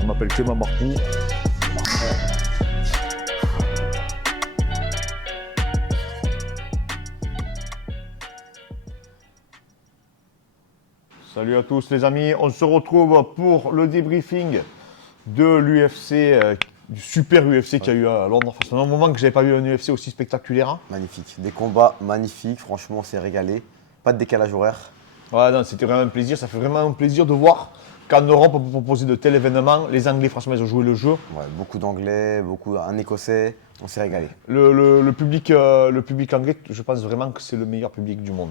Je m'appelle Clément Marcoux. Salut à tous les amis, on se retrouve pour le débriefing de l'UFC, du super UFC qu'il y a eu à Londres. Ça fait un moment que je n'avais pas vu un UFC aussi spectaculaire. Magnifique, des combats magnifiques, franchement on s'est régalé. Pas de décalage horaire. Ouais, non, c'était vraiment un plaisir, ça fait vraiment un plaisir de voir qu'en Europe on peut proposer de tels événements. Les Anglais franchement ils ont joué le jeu. Ouais, beaucoup d'anglais, un écossais, on s'est régalé. Le public anglais, je pense vraiment que c'est le meilleur public du monde.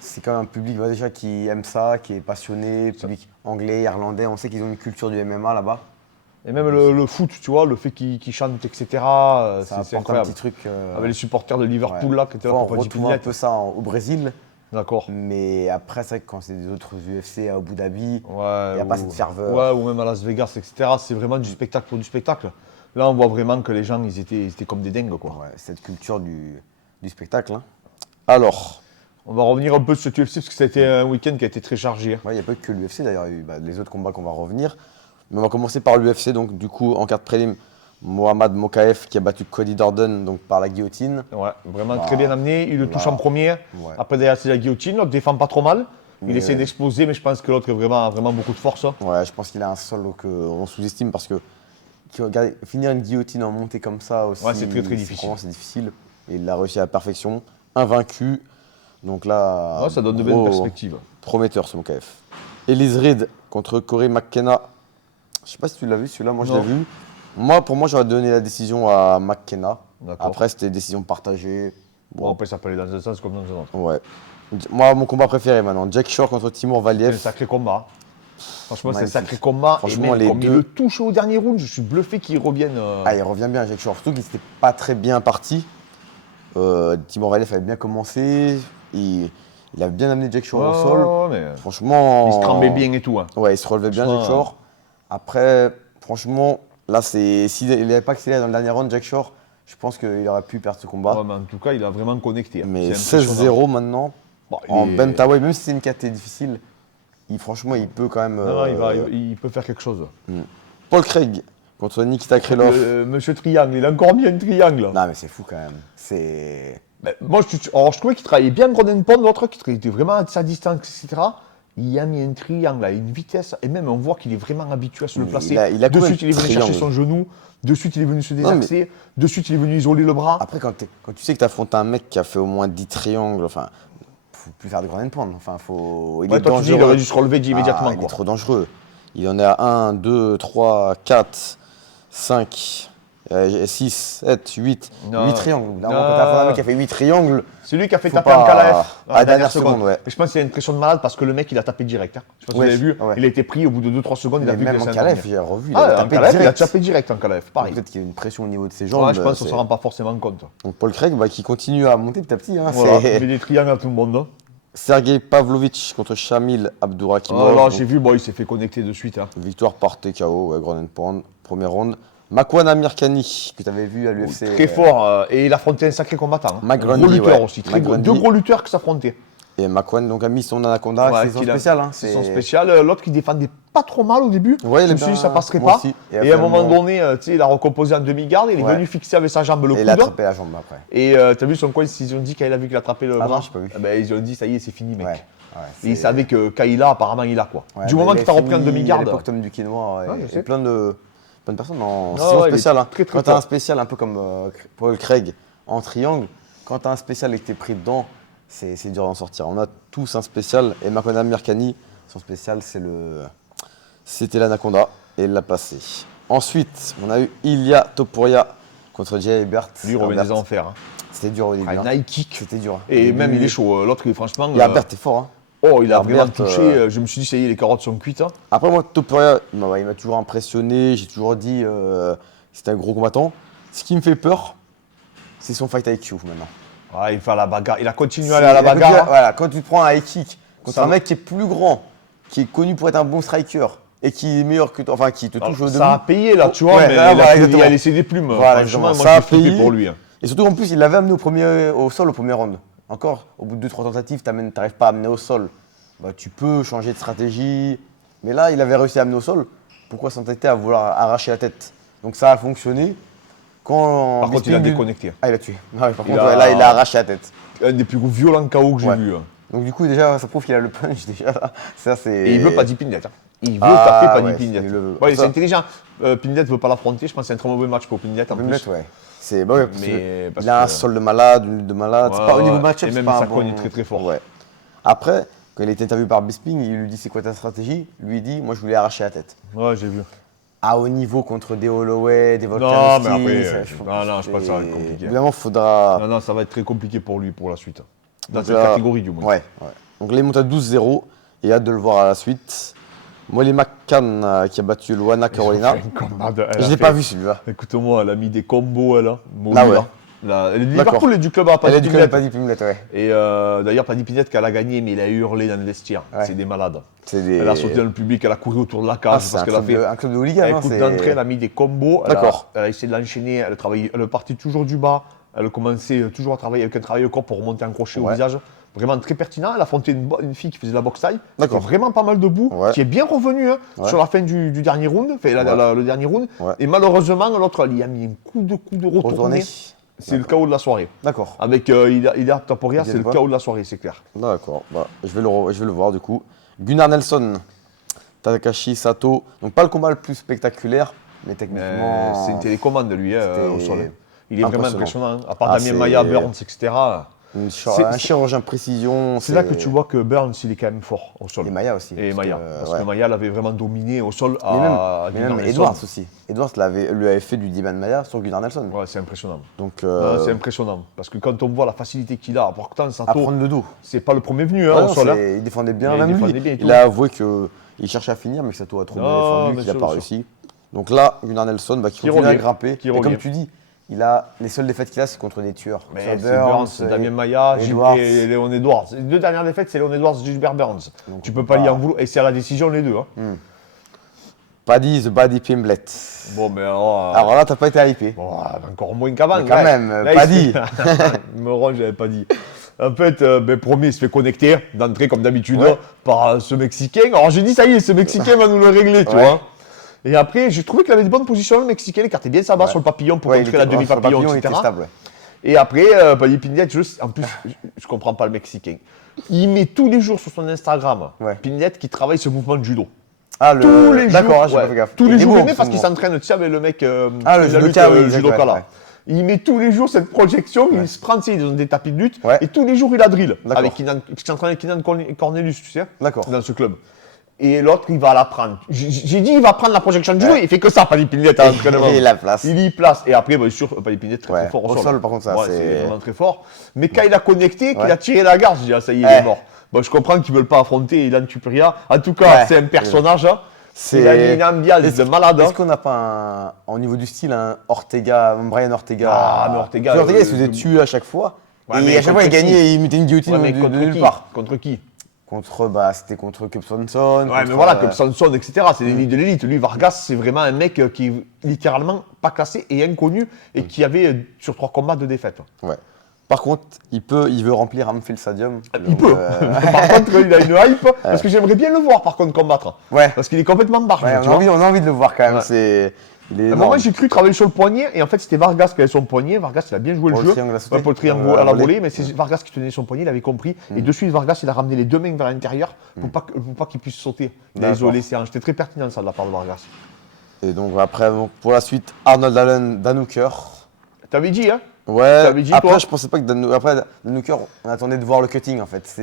C'est quand même un public déjà qui aime ça, qui est passionné, public anglais, irlandais, on sait qu'ils ont une culture du MMA là-bas. Et même le foot, tu vois, le fait qu'ils chantent, etc. Ça c'est apporte un incroyable. petit truc. Avec les supporters de Liverpool ouais. là qui étaient là On pour pas retrouve un peu ça au Brésil, D'accord. mais après c'est vrai que quand c'est des autres UFC à Abu Dhabi, Ouais, il n'y a pas cette ferveur. Ouais, ou même à Las Vegas, etc. C'est vraiment du spectacle pour du spectacle. Là, on voit vraiment que les gens, ils étaient comme des dingues, quoi. Ouais, cette culture du spectacle. Hein. Alors, on va revenir un peu sur cet UFC parce que ça a été un week-end qui a été très chargé. il n'y a pas que l'UFC d'ailleurs, il y a eu les autres combats qu'on va revenir. Mais on va commencer par l'UFC, donc du coup en carte prélim, Mohamed Mokaev qui a battu Cody Durden donc, par la guillotine. Ouais, vraiment très bien amené. Il le touche en premier. Ouais. Après, derrière, c'est la guillotine. L'autre défend pas trop mal. Il Mais essaie d'exploser, mais je pense que l'autre a vraiment beaucoup de force. Ouais, je pense qu'il a un sol qu'on sous-estime parce que regardez, finir une guillotine en montée comme ça aussi, Ouais, c'est très difficile. Vraiment, c'est difficile. Et il l'a réussi à la perfection, invaincu. Donc là, Ouais, ça donne de belles perspectives. Prometteur ce Mokaev. Elise Reed contre Corey McKenna. Je sais pas si tu l'as vu celui-là, moi je l'ai vu. Pour moi, j'aurais donné la décision à McKenna. Après, c'était décision partagée. Bon, après, ça peut aller dans un sens comme dans un autre. Ouais. Moi, mon combat préféré maintenant, Jack Shore contre Timur Valiev. C'est un sacré combat. Franchement, c'est un Magnifique. sacré combat. Franchement, et même les comme deux- il le touche au dernier round, je suis bluffé qu'il revienne. Ah, il revient bien, Jack Shore. Surtout qu'il n'était pas très bien parti. Timur Valiev avait bien commencé. Il a bien amené Jack Shore au sol. Mais Franchement. il se trembait bien et tout. Hein. Ouais, il se relevait bien, Jack Shore. Après, franchement, là, s'il n'avait pas accéléré dans le dernier round, Jack Shore, je pense qu'il aurait pu perdre ce combat. Ouais, mais en tout cas, il a vraiment connecté. Hein. Mais C'est impressionnant. 16-0 maintenant, Bon, en il est- Bantamweight, même si c'est une KT difficile, franchement, il peut quand même. Non, il peut faire quelque chose. Paul Craig contre Nikita Krylov. Monsieur Triangle, il a encore mis un triangle. Non, mais c'est fou quand même. C'est. Ben, moi, je trouvais qu'il travaillait bien Gordon Pond, l'autre qui était vraiment à sa distance, etc. Il a mis un triangle à une vitesse, et même on voit qu'il est vraiment habitué à se le Mais placer. il a De combien suite, de il est venu chercher triangles son genou. De suite, il est venu se désaxer. De suite, il est venu isoler le bras. Après, quand tu sais que tu affrontes un mec qui a fait au moins 10 triangles, enfin, faut plus faire de grand pound. Enfin, il Ouais, est toi, tu dis, dangereux. il aurait dû se relever immédiatement. Il est Quoi. trop dangereux. Il en est à 1, 2, 3, 4, 5, 6, 7, 8. Non. 8 triangles. Là, Non. quand tu affrontes un mec qui a fait 8 triangles, C'est lui qui a fait Faut taper pas- Ankalaev à la dernière seconde, ouais. Et je pense qu'il a une pression de malade parce que le mec, il a tapé direct. Hein. Je sais pas si Ouais, vous avez vu. ouais. Il a été pris au bout de 2-3 secondes. Il a mais vu même que en c'est un Kalev, premier. j'ai revu, il Ah, a tapé Ankalaev, il a direct. tapé direct Ankalaev. Pareil. Peut-être qu'il y a une pression au niveau de ses jambes. Ouais, je pense qu'on c'est- s'en rend pas forcément compte. Donc Paul Craig qui continue à monter petit à petit. Hein, Voilà, c'est- il met des triangles à tout le monde. Hein. Sergei Pavlovich contre Shamil Abdurakhimov. Oh là, Donc, j'ai vu, bon, il s'est fait connecter de suite. Hein. victoire par TKO, ouais, ground and pound, premier round. Makwan Amirkhani, que tu avais vu à l'UFC. Très fort. Et il affrontait un sacré combattant. Hein. Mike Un gros Grundy, lutteur ouais. aussi. Mike Grundy. Deux gros lutteurs qui s'affrontaient. Et Makwan donc, a mis son anaconda, Ouais, c'est son qu'il a- spécial. Hein, C'est son spécial. L'autre qui défendait pas trop mal au début. Ouais, il je est me suis dit, bien- ça passerait moi pas. aussi. Et à un moment finalement, donné, tu sais, il a recomposé en demi-garde. Il est Ouais. venu fixer avec sa jambe le Et il a coude. attrapé la jambe après. Et tu as vu son coin, ils ont dit quand il a vu qu'il a attrapé le Ah bras, non, j'ai pas vu. ben, ils ont dit ça y est, c'est fini, mec. Ouais. Et il savait que quand il a, apparemment, il a quoi. Ouais, du mais moment il qu'il t'a a repris en fini À demi-garde. l'époque, Tom Duquesnoy Ouais, je et sais. plein de personnes en Ah saison ouais, il est spéciale. Hein. très, très Quand tu as un fort. spécial un peu comme Paul Craig en triangle, quand tu as un spécial et que tu es pris dedans, c'est dur d'en sortir. On a tous un spécial et Makwan Amirkhani, son spécial, c'était l'Anaconda et il l'a passé. Ensuite, on a eu Ilya Topuria contre Jay Herbert. Lui, il revient des enfers. Hein. C'était dur au début. Un hein. high kick. C'était dur. Et Au même, début, il est chaud. L'autre, il est franchement. Herbert est fort. Hein. Oh, il a Herbert, vraiment touché. Je me suis dit, ça y est, les carottes sont cuites. Hein. Après, moi, Topuria, il m'a toujours impressionné. J'ai toujours dit que c'était un gros combattant. Ce qui me fait peur, c'est son fight IQ maintenant. Ah, il fait la bagarre. Il a continué à aller à la bagarre. Hein. Voilà, quand tu te prends un high kick contre Ça un va. mec qui est plus grand, qui est connu pour être un bon striker et qui est meilleur que toi, enfin qui te touche au début. Ça a payé là, tu vois, Ouais, mais là, il voilà, a exactement. laissé des plumes. Voilà, Franchement, exactement. moi, Ça a j'ai flippé payé. pour lui. Hein. Et surtout, en plus, il l'avait amené au sol au premier round. Encore, au bout de 2-3 tentatives, tu n'arrives pas à amener au sol. bah, tu peux changer de stratégie. Mais là, il avait réussi à amener au sol. Pourquoi s'entêter à vouloir arracher la tête? Donc ça a fonctionné. Quand Par contre, il a Bisping déconnecté. Ah, il a tué. Ah ouais, par Il contre, a- ouais, là, il a arraché la tête. Un des plus violents KO que j'ai Ouais. vu. Hein. Donc du coup, déjà, ça prouve qu'il a le punch. Déjà, ça, c'est... Et il veut Paddy Pimblett. Hein. Il veut Ah, taper Paddy ouais, Pimblett. il le veut. Ouais, Ça- c'est intelligent. Pimblett ne veut pas l'affronter. Je pense que c'est un très mauvais match pour Pimblett en plus. Pimblett, ouais. C'est, bah ouais, parce Mais parce il a un que- sol de malade, une lutte de malade. C'est Ouais, pas, au niveau ouais. match-up, Et c'est même pas un sa bon... cogne est très, très fort. Ouais. Après, quand il a été interviewé par Bisping, il lui dit c'est quoi ta stratégie? Lui il dit moi je voulais arracher la tête. Ouais, j'ai vu. À haut niveau contre des Holloway, des Non, Volkanovski. mais après, je pense non, je pense que ça va être c'est- compliqué. Évidemment, faudra. Non, non, ça va être très compliqué pour lui pour la suite. Dans Donc cette là- catégorie du moins. Ouais, ouais. Donc là, il monte à 12-0 et hâte de le voir à la suite. Molly McCann qui a battu Luana Carolina. Elle a fait un combat de- elle Je a l'ai fait- pas vu celui-là. Écoute-moi, elle a mis des combos, elle. Ah ouais. Liverpool est du club à Elle a Paddy du club Pimblett. Paddy Pimblett, ouais. Et d'ailleurs, Paddy Pimblett, qu'elle a gagné, mais il a hurlé dans le vestiaire. Ouais. C'est des malades. C'est des... Elle a sauté dans le public, elle a couru autour de la Ah, cage c'est parce un qu'elle a club, fait. un club de hooligan, Elle hein, coupe c'est- d'entrée, elle a mis des combos. Elle a- D'accord. Elle a essayé de l'enchaîner, elle partait toujours du bas. Elle commençait toujours à travailler avec un travail de corps pour remonter un crochet au Ouais. visage. Vraiment très pertinent. Elle a affronté une fille qui faisait de la boxe taille, qui D'accord. était vraiment pas mal debout, Ouais. qui est bien revenue hein, Ouais. sur la fin du dernier round, Ouais. le dernier round. Ouais. Et malheureusement, l'autre, il a mis un coup de retourné. Retourné. C'est le chaos de la soirée. D'accord. Avec Ida Taporia, Il c'est était le quoi chaos de la soirée, c'est clair. D'accord, bah, je vais le voir du coup. Gunnar Nelson, Takashi Sato. Donc pas le combat le plus spectaculaire, mais techniquement. C'est une télécommande, lui, c'était au sol. Il est vraiment impressionnant. impressionnant. À part Ah, Damien c'est- Maia, Burns, etc. C'est- un chirurgien précision. C'est là que tu vois que Burns, il est quand même fort au sol. Et Maya aussi. Et Maia. Parce ouais. que Maia l'avait vraiment dominé au sol Mais à même Gunnar Nelson. Edwards aussi. Edwards lui avait fait du Diban Maya sur Gunnar Nelson. Ouais, c'est impressionnant. Donc C'est impressionnant. Parce que quand on voit la facilité qu'il a, pourtant, à Sato, prendre le dos. c'est pas le premier venu Ouais, hein, non, au sol. hein. il défendait bien, Mais il même défendait lui. bien et tout. Il a avoué qu'il cherchait à finir, mais que Sato a trop bien Non, défendu, bien qu'il n'a sûr, pas bien réussi. Donc là, Gunnar Nelson, qui continue à revient, grimper. qui Et comme revient. tu dis, les seules défaites qu'il a, c'est contre des tueurs. Mais Soit c'est Burns, et- Damien Maia, Edwards. et Léon Edwards. Les deux dernières défaites, c'est Léon Edwards et Gilbert Burns. Donc, Tu peux pas bah, y en vouloir. Et c'est à la décision, les deux. hein. Paddy, the Paddy Pimblett. Bon, mais alors. Alors là, t'as pas été hypé. Bon, encore moins qu'avant. Mais quand là. même, Là, Paddy. Il me rend, j'avais pas dit. En fait, premier, il se fait connecter d'entrée comme d'habitude Ouais. par ce Mexicain. Alors j'ai dit, ça y est, ce Mexicain va nous le régler, tu Ouais. vois. Et après, j'ai trouvé qu'il avait de bonnes positions, le Mexicain. Il écartait bien sa base Ouais. sur le papillon pour Ouais, il contrer la était- sur le demi-papillon, il etc. était stable, ouais. Et après, Paddy Pimblett, en plus, je comprends pas le Mexicain. Il met tous les jours sur son Instagram Ouais. Pimblett qui travaille ce mouvement de judo. Ah, Tous les jours. D'accord, j'ai ouais, pas fait gaffe. tous Il les est jours, beau, il met ce parce qu'il mouvement. s'entraîne, tu sais, avec le mec. Ah, le qui fait la judoka, lutte, oui, exact, judoka, ouais, là. ouais. Il met tous les jours cette projection, il se prend, tu sais, dans des tapis de lutte, Ouais. et tous les jours il a drill. D'accord. Avec qui s'entraîne avec Kinan Cornelius, tu sais, D'accord. dans ce club. Et l'autre, il va la prendre. J'ai dit, il va prendre la projection de judo, Ouais. il fait que ça, Paddy Pimblett à l'entraînement. Et la place. Il y place. Et après, bien sûr, Paddy Pimblett très, Ouais. très fort au Au sol. sol, par contre, ça, Ouais, c'est- c'est vraiment très fort. Mais quand il a connecté, qu'il Ouais. a tiré la garde, j'ai dit, ah, ça y est, il Ouais. est mort. Bon, je comprends qu'ils ne veulent pas affronter Ilan Tupuria. En tout cas, Ouais. c'est un personnage. hein. C'est- Il a mis une ambiance de malade. hein. Est-ce qu'on n'a pas au niveau du style un Ortega, un Brian Ortega? Ah, mais Ortega, Parce que il se faisait tuer à chaque fois. Ouais, et mais à chaque fois, il contre qui gagnait et il mettait une guillotine Ouais, mais de contre nulle qui part. Contre qui C'était contre Cub Swanson. Ouais, mais voilà, comme Sanson, etc. C'est l'élite de l'élite. Lui, Vargas, c'est vraiment un mec qui est littéralement pas classé et inconnu et qui avait sur 3 combats de défaite. Ouais. Par contre, il veut remplir Anfield Stadium. Il peut. Par contre, il a une hype parce que j'aimerais bien le voir par contre combattre. Ouais. Parce qu'il est complètement barge. Ouais, tu vois. on a envie de le voir quand même. Ouais. Il est À un énorme. moment, j'ai cru travailler sur le poignet et en fait, c'était Vargas qui avait son poignet. Vargas, il a bien joué Pour le le jeu. triangle à sauter. Ouais, pour le triangle À la à la volée. volée, mais c'est Vargas qui tenait son poignet, il avait compris. Et de suite, Vargas, il a ramené les deux mains vers l'intérieur pour pas qu'il puisse sauter. Il a D'accord. isolé ses hanches. C'était très pertinent ça de la part de Vargas. Et donc après, pour la suite, Arnold Allen, Dan Hooker. T'avais dit, hein Ouais. T'avais dit, Après, toi je pensais pas que Dan Hooker, on attendait de voir le cutting en fait.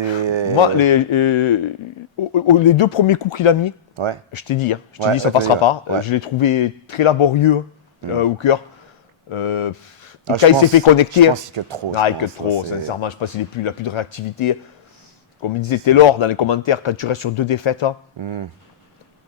Moi, les deux premiers coups qu'il a mis, Ouais. je t'ai dit, ça Ouais, passera ouais, pas. ouais. Je l'ai trouvé très laborieux, Hooker. Et Ah, quand il s'est fait Je connecter, pense qu'il cut trop. il je cut pense, trop, ça, c'est- sincèrement, je pense qu'il n'a plus de réactivité. Comme il disait Taylor dans les commentaires, quand tu restes sur 2 défaites,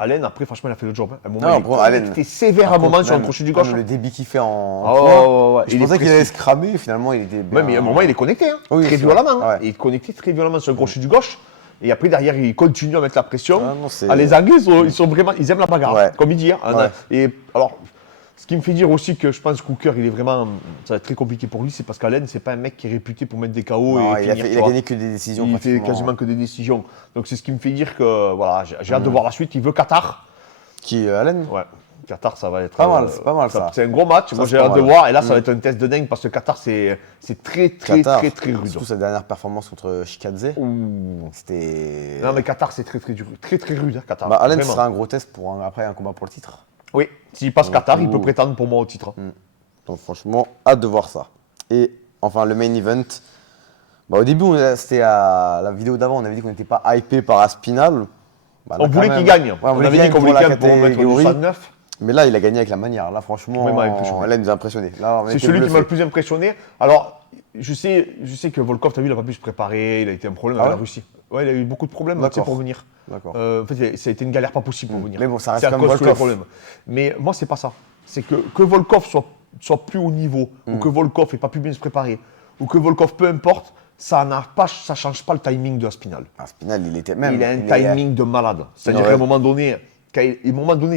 Allen, après, franchement, il a fait le job. À un moment, Non, il pour Allen. était sévère à un Par moment contre, sur le même- crochet du gauche. même le débit qu'il fait en Ah, poids, ouais. je Il est pensais qu'il précis. allait se cramer, finalement il était bien. Ouais, mais à un moment, il est connecté, hein, Oui, très c'est vrai. violemment. Ouais. Il est connecté très violemment sur le crochet du gauche. Et après, derrière, il continue à mettre la pression. Ah, non, c'est- Les Anglais, ils sont vraiment, ils aiment la bagarre, Ouais. comme il dit. hein. Ouais. Et alors, Ce qui me fait dire aussi que je pense que Hooker, il est vraiment. Ça va être très compliqué pour lui, c'est parce qu'Allen, c'est pas un mec qui est réputé pour mettre des KO Non, et il a, finir, fait- tu il a vois. gagné que des décisions. Il fait pratiquement. quasiment que des décisions. Donc c'est ce qui me fait dire que voilà, j'ai hâte de voir la suite. Il veut Qatar. Qui, Allen Ouais. Qatar, ça va être. Pas mal, c'est pas mal, ça. C'est un gros match. Moi, c'est j'ai pas hâte de mal. voir. Et là, ça va être un test de dingue parce que Qatar, c'est très Qatar, rude. surtout sa dernière performance contre Shikadze, Ouh. c'était. Non, mais Qatar, c'est très dur. Très rude, hein, Qatar. Bah, Allen Vraiment. sera un gros test pour après un combat pour le titre. Oui, s'il passe Qatar, il peut Ouh. prétendre pour moi au titre. Donc franchement, hâte de voir ça. Et enfin, le main event. Bah, au début, c'était à la vidéo d'avant, on avait dit qu'on n'était pas hypé par Aspinal. Bah, là, On quand voulait même- qu'il gagne. Ouais, on voulait avait qu'il dit qu'on gagne voulait pour la qu'il gagne pour mettre du catégorie. 109. Mais là, il a gagné avec la manière. Là, franchement, Vraiment impressionnant. là, il nous a impressionné. Là, on C'est était celui qui m'a bluffés. le plus impressionné. Alors, je sais que Volkov, t'as vu, il n'a pas pu se préparer. Il a été un problème Ah avec la ouais Russie. Ouais, il a eu beaucoup de problèmes tu sais, D'accord. pour venir. D'accord. En fait, ça a été une galère pas possible pour venir. Mais bon, ça reste C'est à comme cause de tous les Volkov. problèmes. Mais moi, c'est pas ça. C'est que Volkov soit plus haut niveau, ou que Volkov n'ait pas pu bien se préparer, ou que Volkov, peu importe, ça change pas le timing de Aspinal. Aspinal, il était même. Il a un est- timing de malade. C'est-à-dire Ouais. qu'à un moment donné,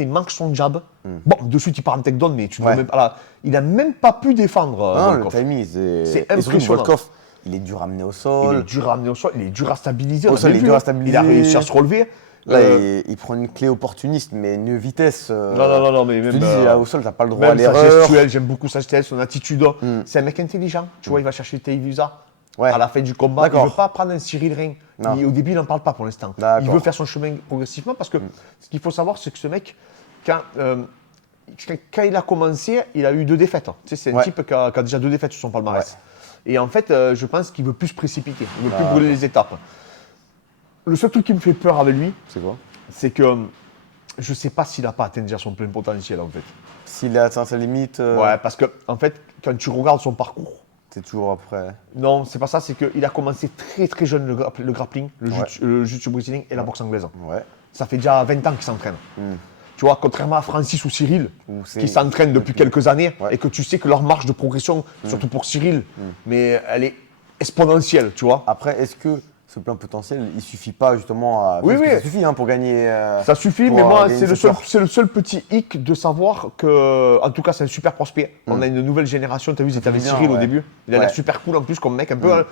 il manque son jab. Bon, de suite, il part en takedown, mais tu ne Ouais. même pas là. Il n'a même pas pu défendre Non, le Volkov. timing, C'est et surtout, impressionnant. Volkov, il est dur à amener au Il sol. est dur à amener au sol, il est dur à stabiliser. Au on a sol, bien il est vu, dur à hein. stabiliser. Il a réussi à se relever. Là, Euh, il prend une clé opportuniste, mais une vitesse. Non, mais Je même, te dis, là, au sol, t'as pas le droit à même sa l'erreur. gestuelle, j'aime beaucoup sa gestuelle, son attitude. C'est un mec intelligent. Tu vois, il va chercher Teivusa Ouais. à la fin du combat. Il D'accord. ne veut pas prendre un Cyril Ring. Non. Au début, il n'en parle pas pour l'instant. D'accord. Il veut faire son chemin progressivement parce que ce qu'il faut savoir, c'est que ce mec, quand il a commencé, il a eu 2 défaites. Tu sais, c'est un Ouais. type qui a déjà 2 défaites sur son palmarès. Et en fait, je pense qu'il veut plus se précipiter. Il veut plus D'accord. brûler les étapes. Le seul truc qui me fait peur avec lui, C'est quoi c'est que je ne sais pas s'il n'a pas atteint déjà son plein potentiel en fait. S'il a atteint sa limite, Ouais, parce que en fait, quand tu regardes son parcours, c'est toujours après. non, c'est pas ça, c'est qu'il a commencé très jeune le grappling, le jiu-jitsu brésilien et la boxe anglaise. Ouais. Ça fait déjà 20 ans qu'il s'entraîne. Tu vois, contrairement à Francis ou Cyril, Ou c'est- qui s'entraînent depuis quelques années, Ouais. et que tu sais que leur marge de progression, surtout pour Cyril, mais elle est exponentielle, tu vois. Après, est-ce que ce plein potentiel, il suffit pas justement à. Oui, parce que oui. Ça suffit hein, pour gagner. Ça suffit, pour mais moi, gagner c'est une le seul, ceinture. c'est le seul petit hic de savoir que, en tout cas, c'est un super prospect. On a une nouvelle génération. Tu as vu, c'était avec bien, Cyril au ouais. début. Il a l'air Ouais. super cool en plus, comme mec.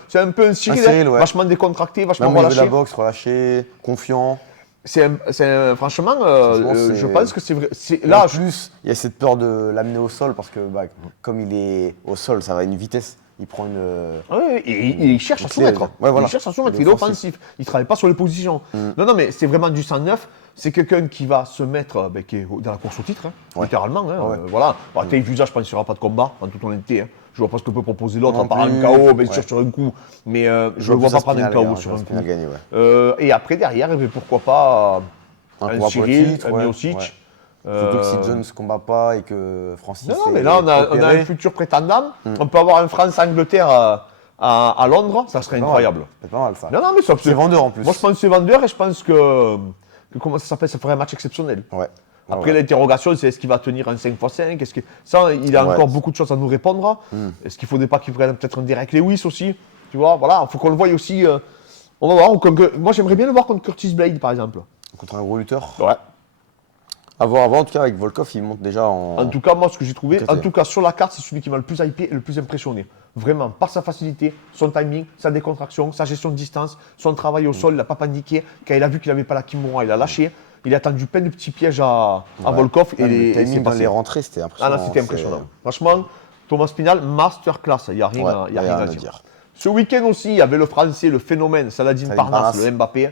C'est un peu un Cyril, Cyril, hein, ouais. vachement décontracté, vachement Même au niveau de relâché. la boxe, relâché, confiant. Franchement, Franchement, je c'est- pense que c'est vrai. Et Là, en plus, il y a cette peur de l'amener au sol parce que bah, comme il est au sol, ça va à une vitesse. Il prend une. ouais, il cherche à Une clé, soumettre. ouais, voilà. Il cherche à soumettre. Il est Il est offensif. offensif. Il ne travaille pas sur les positions. Non, mais c'est vraiment du 109. C'est quelqu'un qui va se mettre, qui est dans la course au titre, hein, Ouais. littéralement. Hein, Ouais. voilà. Bon, Teivusa, je pense qu'il n'y aura pas de combat, en toute honnêteté. Hein. Je vois pas ce que peut proposer l'autre, Non à part un plus. KO, bien sûr, Ouais. sur un coup. Mais je vois ne vois plus pas prendre un Aspinal, KO hein, sur un coup. Aspinal gagner, ouais. Et après, derrière, eh bien, pourquoi pas Un un combat pour le Cyril, titre, un ouais, Miocic. ouais. Surtout que si Jones ne combat pas et que Francis. Non, est mais là, on a opéré, un futur prétendant. On peut avoir un France-Angleterre à Londres, ça serait pas mal. incroyable. C'est pas mal ça. Non, mais ça, C'est vendeur en plus. Moi, je pense que c'est vendeur et je pense que comment ça s'appelle, ça ferait un match exceptionnel. Ouais. Après, Ouais. l'interrogation, c'est est-ce qu'il va tenir un 5x5 Ça, il a Ouais. encore beaucoup de choses à nous répondre. Est-ce qu'il ne faudrait pas qu'il prenne peut-être un Derek Lewis aussi? Tu vois, voilà, il faut qu'on le voie aussi. On va voir. Moi, j'aimerais bien le voir contre Curtis Blade, par exemple. Contre un gros lutteur. Ouais. À voir avant, en tout cas, avec Volkov, il monte déjà en. En tout cas, moi, ce que j'ai trouvé, Ok. en tout cas, sur la carte, c'est celui qui m'a le plus hypé et le plus impressionné. Vraiment, par sa facilité, son timing, sa décontraction, sa gestion de distance, son travail au sol, il n'a pas paniqué. Quand il a vu qu'il n'avait pas la Kimura, il a lâché. Il a tendu plein de petits pièges à Ouais. Volkov et Même le et timing c'est dans passé. les rentrées, c'était Ah impressionnant. là, c'était impressionnant. Franchement, Thomas Spinal, masterclass. Il n'y a rien, Ouais, il y a rien à dire. dire. Ce week-end aussi, il y avait le Français, le phénomène, Saladin Saladin Parnasse, Parnasse. le Mbappé.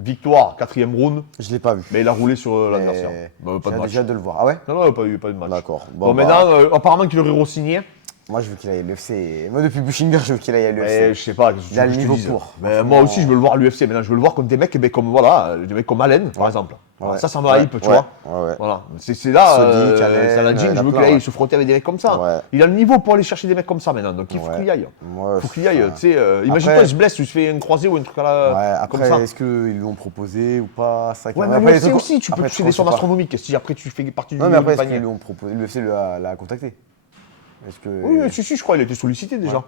Victoire, 4e round, Je l'ai pas vu. mais il a roulé sur Mais l'adversaire. Bah, pas de j'ai match. déjà de le voir. Ah ouais. Non, il n'y a pas eu de match. D'accord. Bon, bah, maintenant, apparemment qu'il aurait re-signé. Moi, je veux qu'il aille à l'UFC. Moi, depuis Bushinger, je veux qu'il aille à Mais l'UFC. je sais pas, qu'est-ce que tu Il a veux le que je te niveau dise. pour. Mais Franchement. moi aussi, je veux le voir à l'UFC. Maintenant, je veux le voir contre des mecs, comme voilà, des mecs comme Allen, par exemple. Ouais. Ça me Ouais, hype, tu ouais, vois. ouais. Voilà. C'est là, Sodic, Allen, Saladin, il y en je a veux plein, qu'il aille ouais. se frotter avec des mecs comme ça. Ouais. Il a le niveau pour aller chercher des mecs comme ça maintenant, donc il faut Ouais. qu'il y aille. Moi, Faut qu'il y aille. enfin, Tu sais, imagine-toi, après- il se blesse, il se fait une croisée ou un truc à la, Ouais, comme après, ça. est-ce qu'ils lui ont proposé ou pas ça, Ouais, mais après, l'UFC les trucs- aussi, tu peux après, toucher je des sais sommes pas. astronomiques. Si après tu fais partie du Non, mais après, est-ce panier. qu'ils lui ont proposé l'UFC l'a contacté. Est-ce que. Oui, si, je crois, il a été sollicité déjà.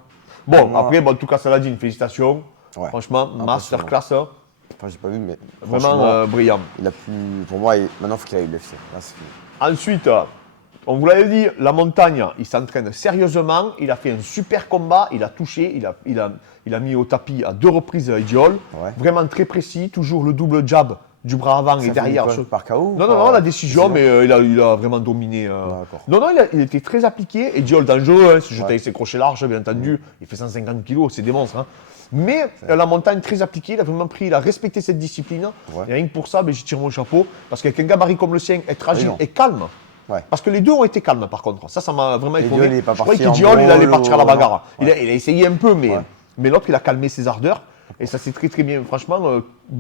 Bon, Moi- après, en tout cas, Saladin, félicitations. Ouais. Franchement, masterclass, hein. Enfin, j'ai pas vu, mais. Vraiment franchement, brillant. il a pu. Pour moi, maintenant, il faut qu'il aille à l'UFC. Là, c'est fini. Ensuite, On vous l'avait dit, la montagne, il s'entraîne sérieusement. Il a fait un super combat. Il a touché. Il a mis au tapis à 2 reprises Idiol. Ouais. Vraiment très précis. Toujours le double jab du bras avant Ça et derrière. finit quoi, par KO ou Non, par- non, non, la décision, mais il a vraiment dominé. D'accord. Non, non, il était très appliqué. Et Diol dangereux, hein, si je Ouais. taille ses crochets larges, bien entendu. Il fait 150 kilos, c'est des monstres. Hein. Mais la montagne, très appliquée, il a vraiment pris, il a respecté cette discipline. Ouais. Et rien que pour ça, j'y tire mon chapeau. Parce qu'avec un gabarit comme le sien, être agile non. et calme. Ouais. Parce que les deux ont été calmes, par contre. Ça m'a vraiment Et étonné. Diol, il est pas Je croyais parti en qu'Idiol, il allait brawl partir à la ou- bagarre. non. Il a essayé un peu, Ouais. mais l'autre, il a calmé ses ardeurs. Et ça s'est très très bien. Franchement,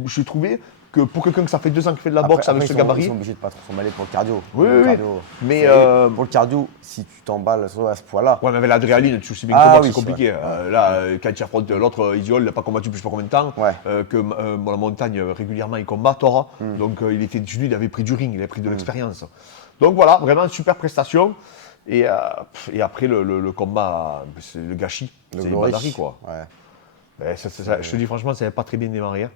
j'ai trouvé que pour quelqu'un que ça fait 2 ans qu'il fait de la boxe avec ce Ils gabarit. sont obligés de pas trop s'emballer pour le cardio. Oui, Le oui, cardio. mais, C'est- pour le cardio, si tu t'emballes à ce point-là, Ouais, mais avec l'adrénaline, tu sais bien Ah comment oui, c'est compliqué. ouais. Quand tu affrontes l'autre Idiol, il n'a pas combattu depuis je sais pas combien de temps. Ouais. La montagne, régulièrement, il combat, Thor. Donc, il avait pris du ring, il avait pris de l'expérience. Donc, voilà, vraiment une super prestation. Et après, le combat, c'est le gâchis. le C'est Glory, Badari, quoi. Ouais. Ben, je te dis franchement, ça n'avait pas très bien démarré. Hein.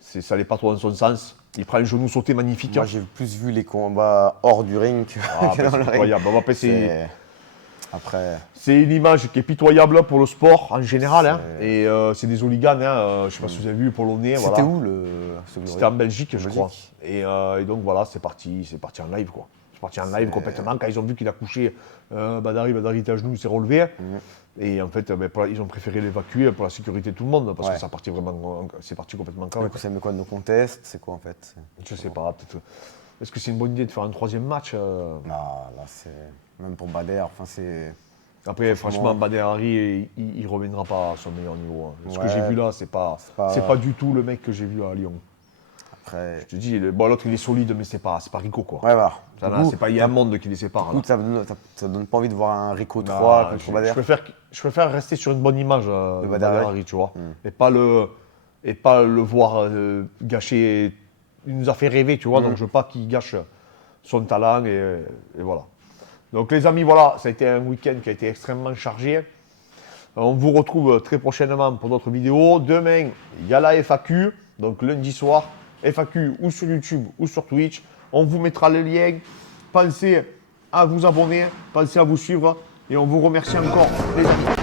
Ça n'allait pas trop dans son sens. Il prend un genou sauté magnifique. Moi, hein. j'ai plus vu les combats hors du ring que, Ah, que ben, dans c'est le ring. incroyable. Bon, après, Après, c'est une image qui est pitoyable pour le sport en général. Hein. C'est- Et c'est des hooligans, hein. Je ne sais pas si vous avez vu, polonais. c'était Voilà. où ce Glory? C'était en Belgique, je En crois. Belgique. Et donc voilà, c'est parti en live, quoi. C'est parti en live complètement. Quand ils ont vu qu'il a couché, Badari était à genoux, il s'est relevé. Et en fait, ils ont préféré l'évacuer pour la sécurité de tout le monde, parce Ouais. que ça partit vraiment, c'est parti complètement Du carré. coup, ça met quoi de nos contests? C'est quoi en fait? Je sais pas, peut-être. Est-ce que c'est une bonne idée de faire un 3e match Non, là, c'est. Même pour Bader, enfin, c'est. Après, Franchement, franchement, Bader Hari, il reviendra pas à son meilleur niveau. Hein. Ce que Ouais. j'ai vu là, c'est pas du tout le mec que j'ai vu à Lyon. Après. Je te dis, l'autre il est solide, mais c'est pas Rico, quoi. Ouais, voilà. Ça, Du là, coup, c'est pas, il y a un monde qui les sépare. du là. coup, ça donne pas envie de voir un Rico Non, 3 contre je Bader. préfère rester sur une bonne image de Bader Bader Hari. Hari, tu vois. Et pas le voir gâcher. Il nous a fait rêver, tu vois, donc je veux pas qu'il gâche son talent et voilà. Donc les amis, voilà, ça a été un week-end qui a été extrêmement chargé. On vous retrouve très prochainement pour d'autres vidéos. Demain, il y a la FAQ, donc lundi soir, FAQ ou sur YouTube ou sur Twitch. On vous mettra le lien. Pensez à vous abonner, pensez à vous suivre et on vous remercie encore, les amis.